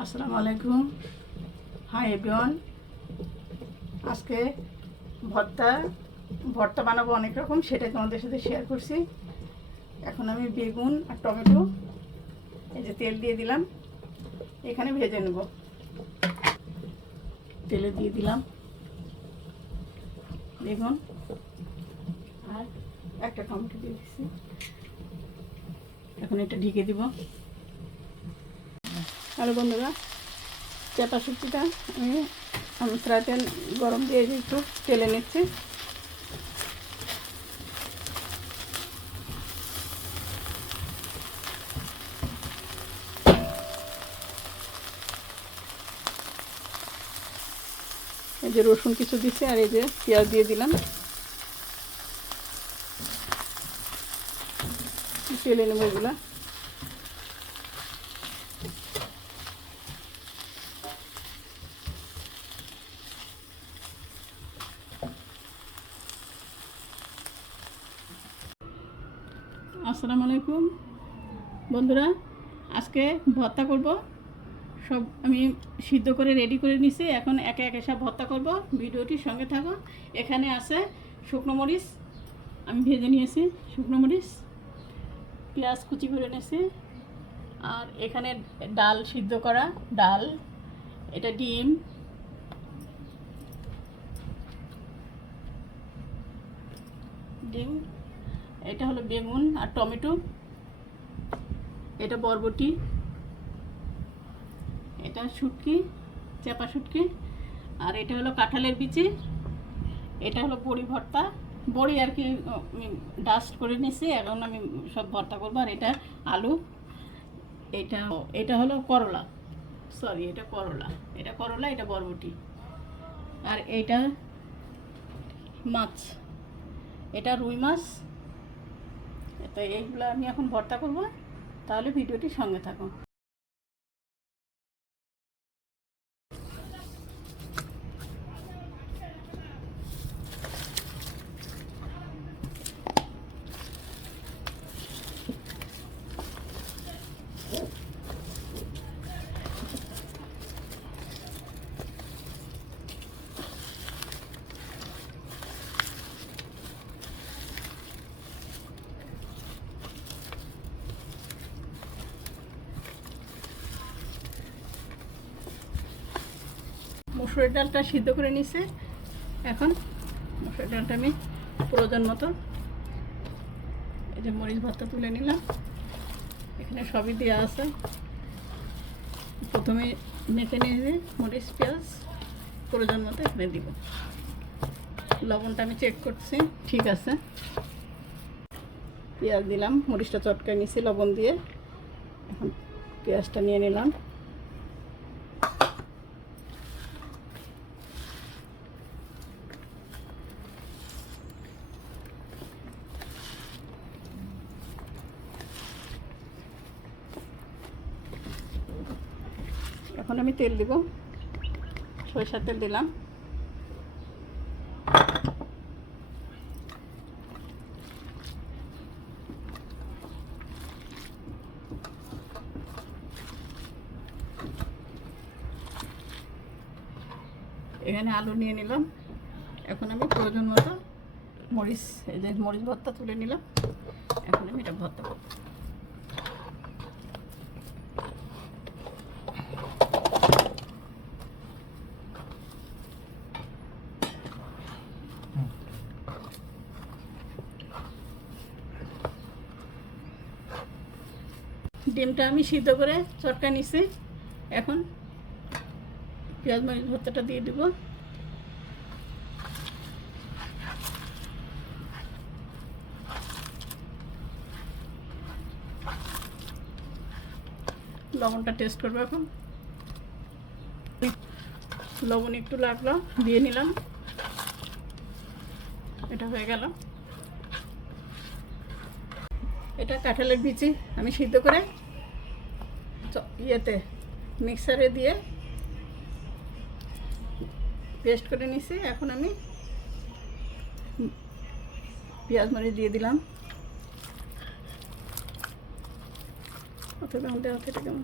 আসসালামু আলাইকুম। Hi everyone. আজকে ভর্তা ভর্তা বানাবো অনেক রকম, সেটাই তোমাদের সাথে শেয়ার করছি। এখন আমি বেগুন আর টমেটো এই যে তেল দিয়ে দিলাম, এখানে ভেজে নেব। তেলে দিয়ে দিলাম বেগুন আর একটা টমেটো দিয়ে দিচ্ছি। এখন এটা ঢেকে দিব। হ্যালো বন্ধুরা, চাপা শুক্তিটা আমি ফ্রাই প্যান গরম দিয়ে একটু তেলে নিচ্ছি। এই যে রসুন কিছু দিচ্ছি আর এই যে পেঁয়াজ দিয়ে দিলাম, তেলে নেব এগুলা। আসসালামু আলাইকুম বন্ধুরা, আজকে ভর্তা করব। সব আমি সিদ্ধ করে রেডি করে নিছি, এখন একে একে সব ভর্তা করব। ভিডিওটির সঙ্গে থাকো। এখানে আছে শুকনো মরিচ, আমি ভেজে নিয়েছি শুকনো মরিচ, পেঁয়াজ কুচি করে নিয়েছি, আর এখানে ডাল সিদ্ধ করা ডাল, এটা ডিম, এটা হলো বেগুন আর টমেটো, এটা বরবটি, এটা শুটকি, চাপা শুটকি, আর এটা হলো কাঁঠালের বিচি, এটা হলো বড়ি ভর্তা, বড়ি আর কি ডাস্ট করে নিয়েছি, এখন আমি সব ভর্তা করবো। আর এটা আলু, এটা এটা হলো করলা, সরি এটা করলা, এটা বরবটি, আর এটা মাছ, এটা রুই মাছ। তো এইগুলো আমি এখন ভর্তা করব, তাহলে ভিডিওটির সঙ্গে থাকুন। মসুরের ডালটা সিদ্ধ করে নিছে, এখন মসুরের ডালটা আমি প্রয়োজন মতো এই যে মরিচ ভর্তা তুলে নিলাম। এখানে সবই দেওয়া আছে। প্রথমে মেখে নিয়ে মরিচ পেঁয়াজ প্রয়োজন মতো এখানে দিব। লবণটা আমি চেক করছি, ঠিক আছে। পেঁয়াজ দিলাম, মরিচটা চটকায় নিছি লবণ দিয়ে। এখন পেঁয়াজটা নিয়ে নিলাম, এখন আমি তেল দিব, সরিষার তেল দিলাম, এখানে আলু নিয়ে নিলাম। এখন আমি প্রয়োজন মতো মরিচ, এই যে মরিচ ভর্তা তুলে নিলাম, এখন আমি এটা ভর্তা করব। ডিমটা আমি সিদ্ধ করে চটকা নিছি, এখন পেঁয়াজ মরিচ ভর্তাটা দিয়ে দিব। লবণটা টেস্ট করবো এখন, লবণ একটু লাগলো, দিয়ে নিলাম। এটা হয়ে গেল। এটা কাঁঠালের বিচি আমি সিদ্ধ করে ইয়েতে মিক্সারে দিয়ে পেস্ট করে নিছি। এখন আমি পেঁয়াজ মরিচ দিয়ে দিলাম। অথবা কেমন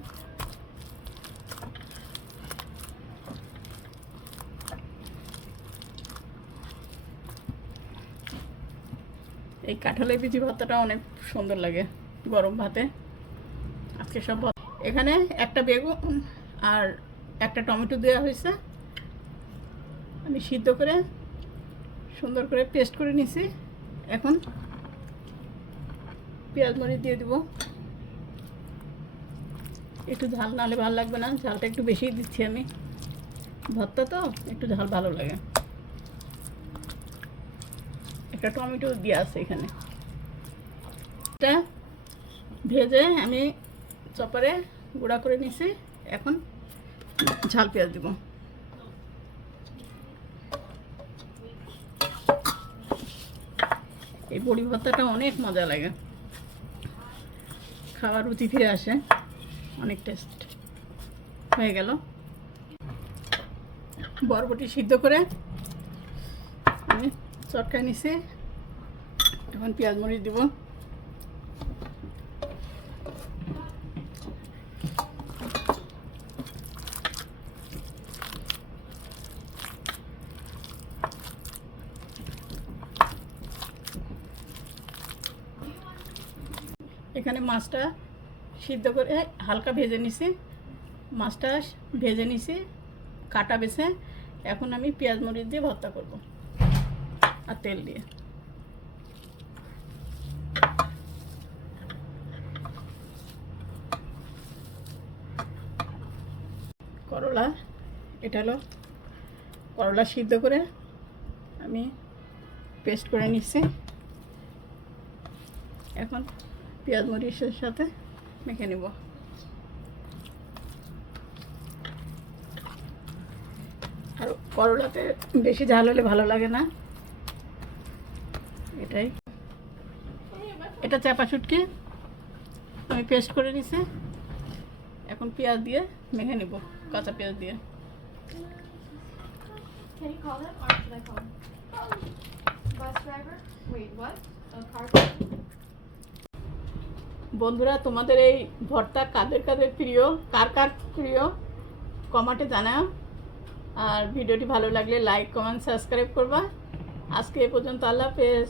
এই কাঁঠালের বিচি ভর্তাটা অনেক সুন্দর লাগে গরম ভাতে। আজকে সব এখানে একটা বেগুন আর একটা টমেটো দেওয়া হয়েছে, আমি সিদ্ধ করে সুন্দর করে পেস্ট করে নিছি। এখন পেঁয়াজ মরিচ দিয়ে দেবো। একটু ঝাল নাহলে ভালো লাগবে না, ঝালটা একটু বেশিই দিচ্ছি আমি, ভর্তা তো একটু ঝাল ভালো লাগে। একটা টমেটো দিয়ে আছে এখানে। এটা ভেজে আমি চপারে গুঁড়া করে নিছি। এখন ঝাল পেঁয়াজ দিব। এই বড়ি ভর্তাটা অনেক মজা লাগে, খাবার রুচি ফিরে আসে, অনেক টেস্ট হয়ে গেল। বরবটি সিদ্ধ করে আমি চটকায় নিছি। এখন পেঁয়াজ মরিচ দিব। এখানে মাছটা সিদ্ধ করে হালকা ভেজে নিছি, মাছটা ভেজে নিছি কাটা বেছে। এখন আমি পেঁয়াজ মরিচ দিয়ে ভর্তা করব আর তেল দিয়ে। করলা, এটা হলো করলা সিদ্ধ করে আমি পেস্ট করে নিচ্ছি। এখন পেঁয়াজ মরিচের সাথে মেখে নেব। আর করলাতে বেশি ঝাল হলে ভালো লাগে না, এটাই। এটা চাপা শুটকি আমি পেস্ট করে নিছি। এখন পেঁয়াজ দিয়ে মেখে নেব, কাঁচা পেঁয়াজ দিয়ে। Can you call them or should I call them? Bus driver? Wait, what? A car driver? বন্ধুরা, তোমাদের এই ভর্তা কাদের কাদের প্রিয়, কার কার প্রিয় কমেন্টে জানাও। আর ভিডিওটি ভালো লাগলে লাইক কমেন্ট সাবস্ক্রাইব করবা। আজকে এ পর্যন্ত, আল্লাহ হাফেজ।